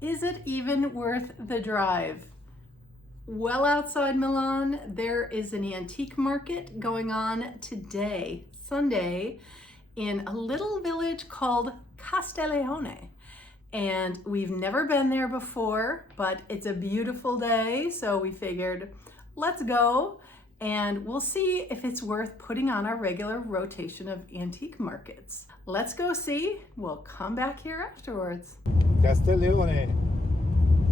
Is it even worth the drive? Well outside Milan, there is an antique market going on today, Sunday, in a little village called Castelleone. And we've never been there before, but it's a beautiful day, so we figured, let's go, and we'll see if it's worth putting on our regular rotation of antique markets. Let's go see. We'll come back here afterwards. Castelleone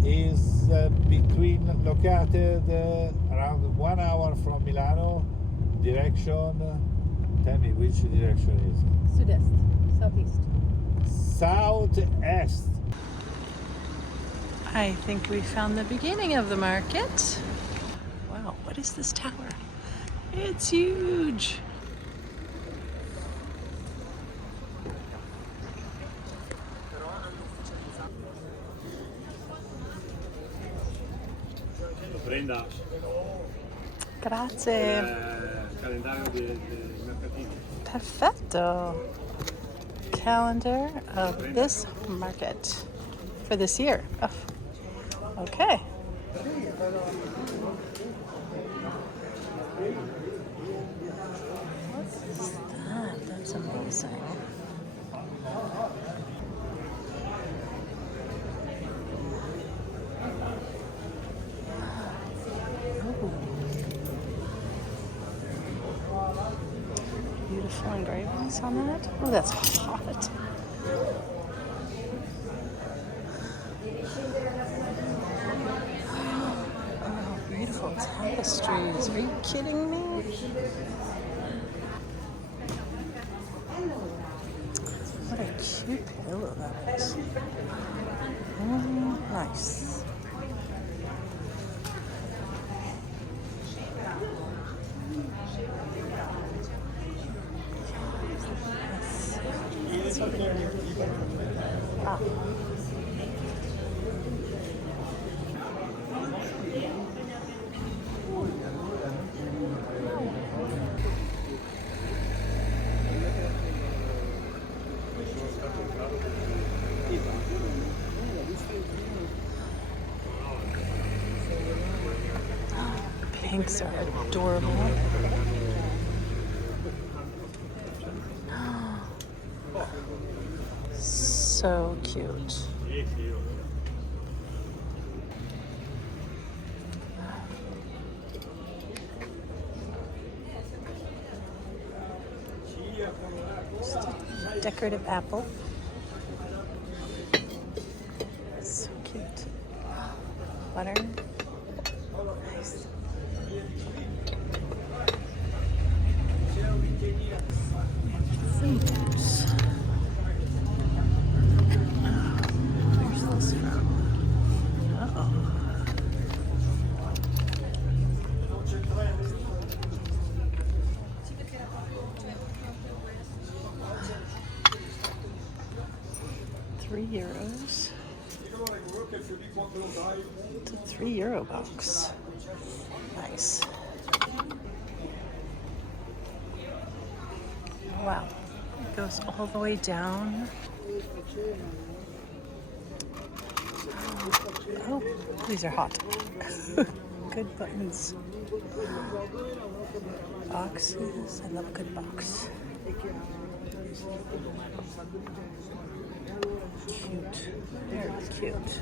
is located around 1 hour from Milano. Direction, tell me which direction is? Sud-est, southeast. Southeast. I think we found the beginning of the market. Wow, what is this tower? It's huge. Prenda Grazie. calendario dei mercatini. Perfetto. Calendar of this market for this year. Oh. Okay. What is that? That's amazing. Beautiful engravings on that. Oh, that's hot. Oh, beautiful tapestries. Are you kidding me? What a cute pillow that is. Nice. Ah. Pinks are adorable. So cute. Just a decorative apple. So cute. Butter. Nice. Fruits. Where's this from? Uh-oh. €3. It's a €3 box. Nice. Wow. It goes all the way down. Oh, these are hot. Good buttons. Boxes. I love a good box. Cute. Very cute.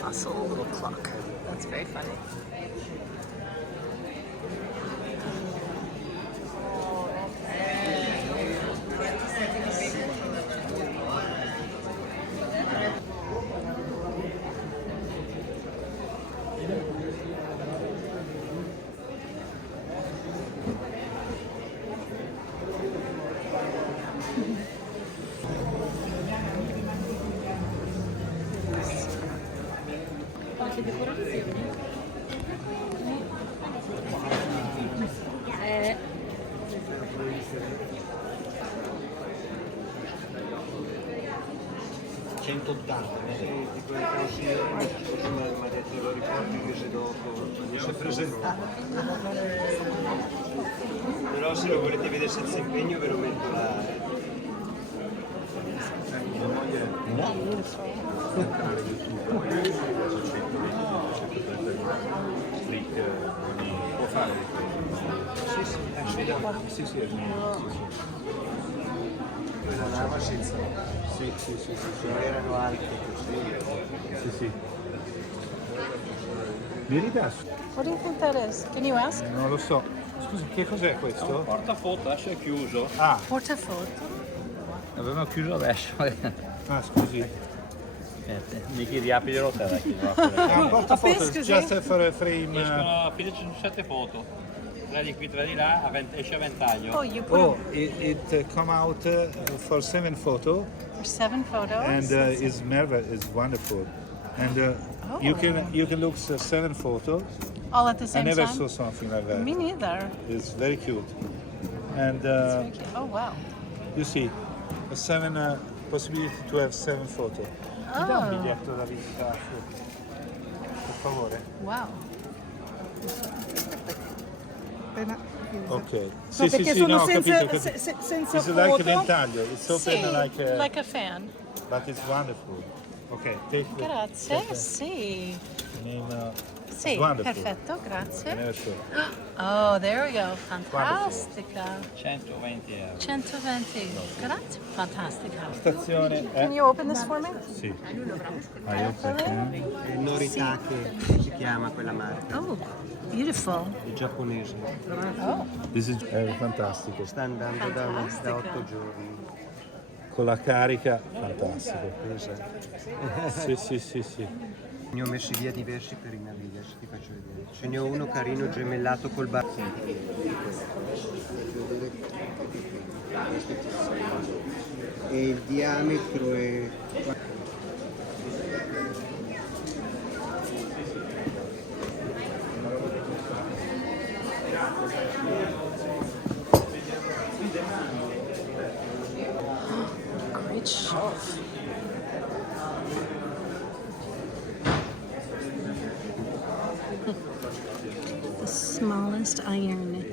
Fossil little clock. That's very funny. Di quelle cose mi ha detto lo riporti che se dopo si è presentato. Però se lo volete vedere senza impegno ve lo metto là. Può fare? Sì, sì. Quella lava senza. Sì. Non erano alte così. Sì. Mi ridassi? What do you think that is? Can you ask? Non lo so. Scusi, che cos'è questo? Portafoto adesso è chiuso. Ah, Portafoto. Avevamo chiuso adesso. scusi. Mi chiedi aprilo te la chiedo. Un portafoto, scusi? just for a frame. Escono a fine ci sono 7 foto. 3 di qui, 3 di là, esce a ventaglio. Oh, you put Oh, them it come out for 7 photo for 7 photos. and is wonderful. And you can look 7 photos. all at the I same never time. saw something like that. Me neither. It's very cute. And Oh wow. you see, a 7 possibility to have 7 photo. Ti dà un biglietto da visita, per favore? Wow. Ok. No, perché sono senza, capito. senza It's foto. like ventaglio. It's open Sì, like a fan. but it's wonderful. Ok, take the Grazie. take Sì. the name, Sì, it's wonderful. perfetto, I grazie. never saw. Oh, there we go. Fantastica. 120 euro. 120. Grazie. Fantastica. Stazione Can you open this for me? Sì. Io È Noritake si chiama quella marca, Oh, beautiful. è giapponese. Oh, This is fantastico. Sta andando da Fantastica. 8 giorni. Con la carica, fantastico. Esatto. Sì. Ne ho messi via diversi per i navigaci, ti faccio vedere. Ce ne ho uno carino gemellato col bar. E il diametro è great shelf. The smallest iron.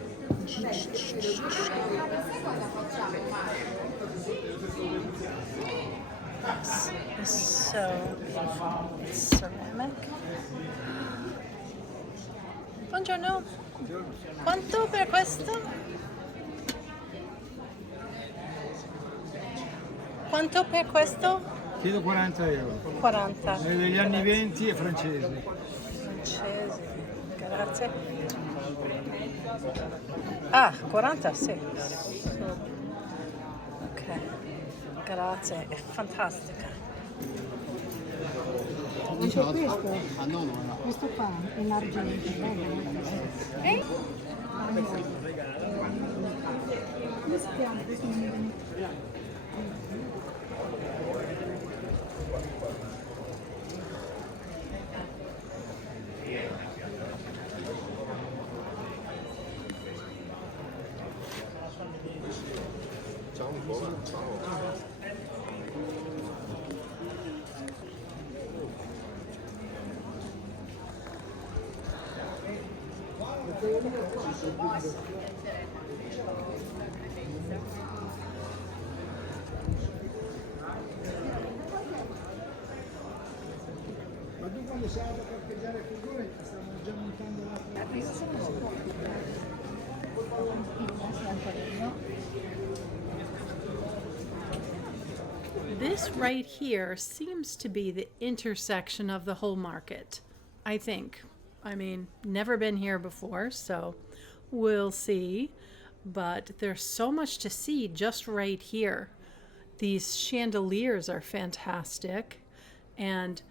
This is so beautiful. It's ceramic. Buongiorno. Quanto per questo? Quanto per questo? Chiedo 40 euro. 40. È degli anni 20 e francese. Francese. Grazie. Ah, 40, sì. Ok. Grazie, è fantastica. Anche questo? Questo qua è l'argento, bello. Come si chiama questo? Ma tu quando siamo da parcheggiare il furgone stiamo già montando la This right here seems to be the intersection of the whole market, I think. I mean, never been here before, so we'll see. But there's so much to see just right here. These chandeliers are fantastic. And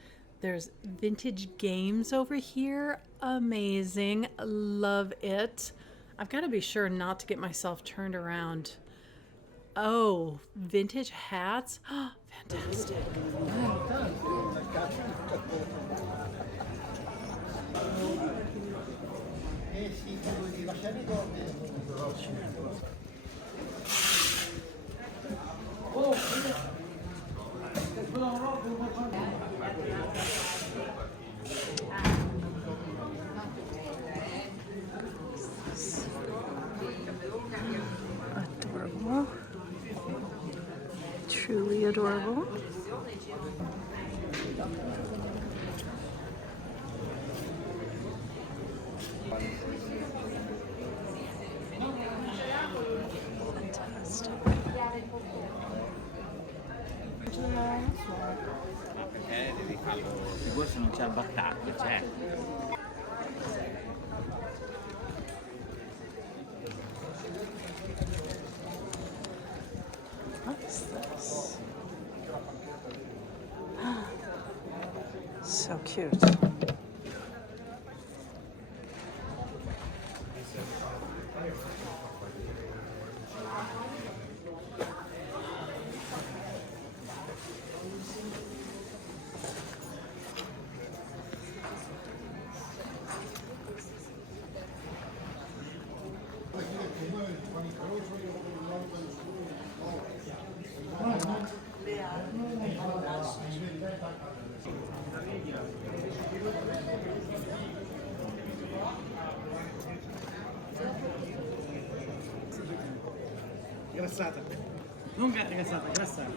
there's vintage games over here. Amazing. Love it. I've got to be sure not to get myself turned around. Oh, vintage hats. Fantastic. Adorable. Truly adorable. Fantastic. Devi farlo. Se questo non c'è il battacco, c'è. What's this? So cute. Grassata. Non grassata, grassata.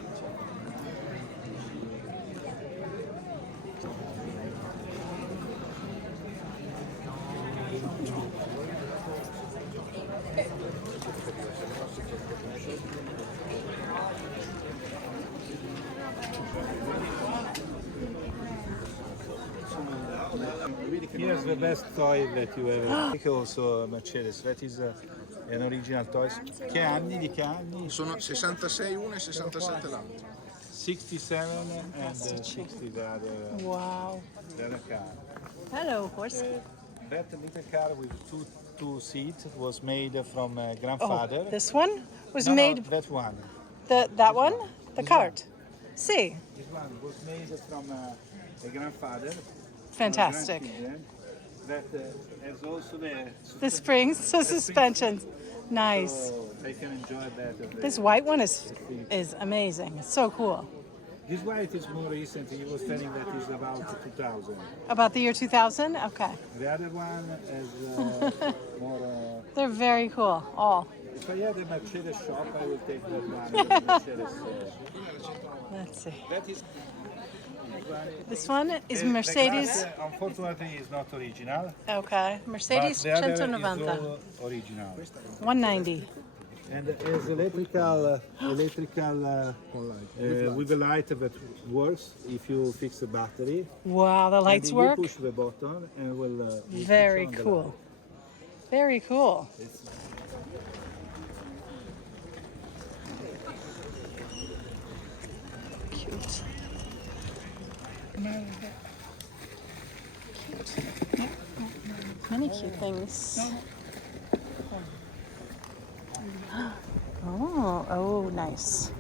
Here's the best toy that you ever. Also Mercedes, that is an original toy. Che anni? Di che anni? Sono 66 uno e 67 l'altro. 67 and 60 the other, Wow. the other car. Hello, horse. That little car with two seats was made from Oh, grandfather. this one was No, made. no, that one. That one? The cart. See. This one was made from a grandfather. Fantastic. grandchildren, That has also The springs, so suspensions. Nice. So they can enjoy that. This white one is amazing. It's so cool. This white is more recent. He was telling that it's about 2000. About the year 2000? Okay. The other one is more. They're very cool, all. If I had a Mercedes shop, I would take that one. Mercedes. Let's see. That is. This one is The Mercedes. glass, unfortunately, is not original. Okay. Mercedes But the other is 190. all original. 190. And it's electrical with a light that works if you fix the battery. Wow, the lights and work. You push the button and will Very switch on the cool. light. Very cool. Cute. Many cute things. Oh, nice.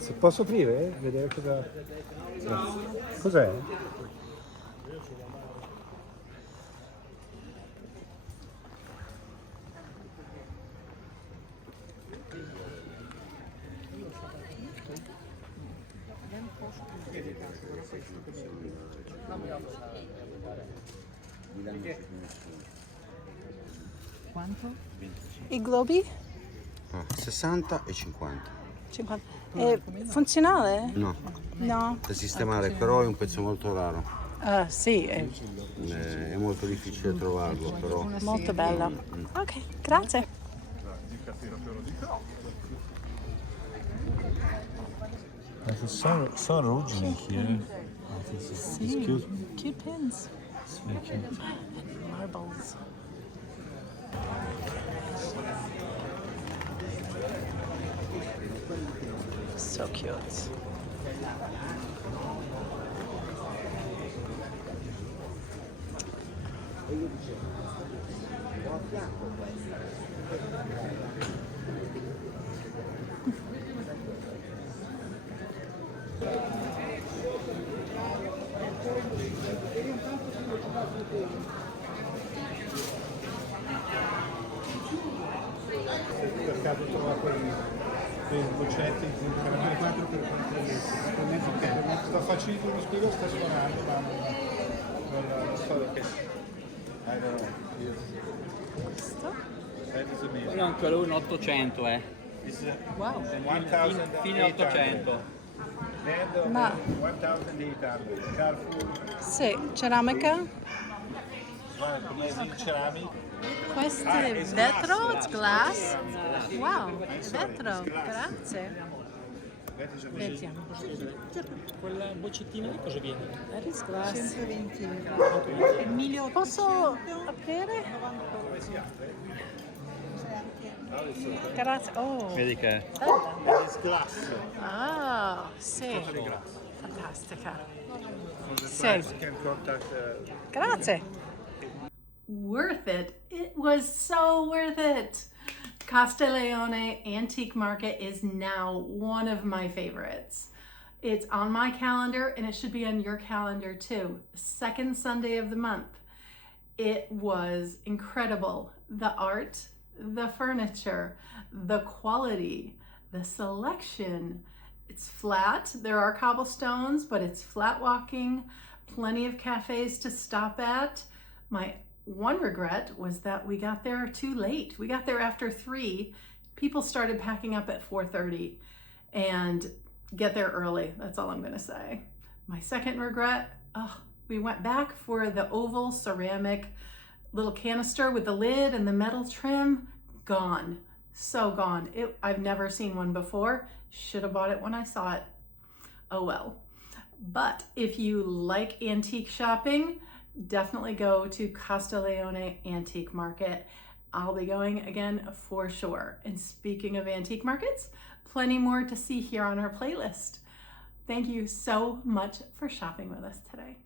Se posso aprire? Vedere cosa. Cos'è? Quanto? I globi? 60 e 50. 50. È funzionale? No, No. da sistemare, però è un pezzo molto raro. Ah, sì, è È molto difficile trovarlo, però. molto bella. Ok, grazie. It's so original here. Sì, cute. cute pins. It's very cute. Marbles. So cute. Per caso trova quei boccetti di caramelle. Sto facendo uno spiro, sta suonando, ma non so perché. I don't know. That is amazing. Quello anche lui un 800, It's Wow. 1,800. fine 800. Ma 1,800. Carrefour. sì, ceramica. Guarda, come in ceramica. Questo è vetro, it's glass. Wow, vetro, grazie. Vediamo. Quella boccettina lì cosa viene? That is glass. 120 euro. Posso aprire? Grazie. Oh, Vedi che It's glass. ah, sì. Fantastica. Sì. Can contact. Grazie. Worth it. It was so worth it. Castelleone Antique Market is now one of my favorites. It's on my calendar and it should be on your calendar too. Second Sunday of the month. It was incredible. The art, the furniture, the quality, the selection. It's flat. There are cobblestones, but it's flat walking. Plenty of cafes to stop at. My one regret was that we got there too late. We got there after 3. People started packing up at 4:30 and get there early. That's all I'm gonna say. My second regret, we went back for the oval ceramic little canister with the lid and the metal trim. Gone, so gone. I've never seen one before. Should have bought it when I saw it. Oh well. But if you like antique shopping, definitely go to Castelleone Antique Market. I'll be going again for sure. And speaking of antique markets, plenty more to see here on our playlist. Thank you so much for shopping with us today.